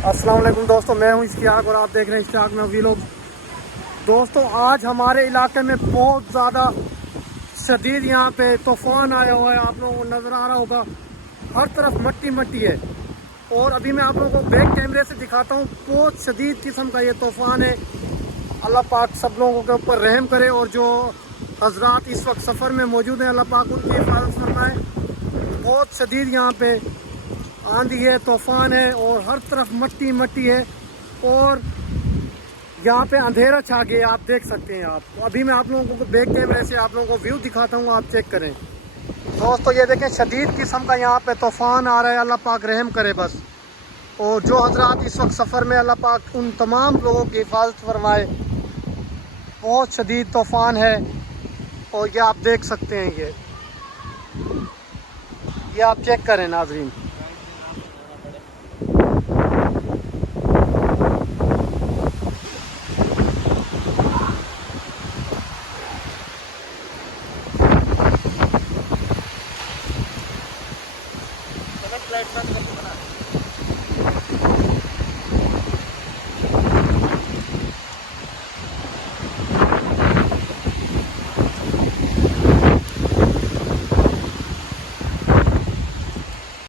अस्सलाम वालेकुम दोस्तों, मैं हूं इश्तियाक और आप देख रहे हैं इश्तियाक में वीलॉग। दोस्तों, आज हमारे इलाके में बहुत ज़्यादा शदीद यहाँ पे तूफ़ान आया हुआ है। आप लोगों को नज़र आ रहा होगा, हर तरफ मट्टी मट्टी है। और अभी मैं आप लोगों को बैक कैमरे से दिखाता हूँ। बहुत शदीद किस्म का ये तूफ़ान है। अल्लाह पाक सब लोगों के ऊपर रहम करे और जो हजरात इस वक्त सफ़र में मौजूद हैं, अल्लाह पाक उनकी हिफाजत फरमाए। बहुत शदीद यहाँ पे आंधी है, तूफ़ान है और हर तरफ मट्टी मट्टी है और यहाँ पे अंधेरा छा गया, आप देख सकते हैं। आप अभी मैं आप लोगों को बैक कैमरे से आप लोगों को व्यू दिखाता हूँ, आप चेक करें। दोस्तों, ये देखें, शदीद किस्म का यहाँ पे तूफ़ान आ रहा है। अल्लाह पाक रहम करे बस। और जो हजरात इस वक्त सफ़र में, अल्लाह पाक उन तमाम लोगों की हिफाजत फरमाए। बहुत शदीद तूफ़ान है और ये आप देख सकते हैं। ये आप चेक करें नाजरीन। फ्लाइट बंद करके बना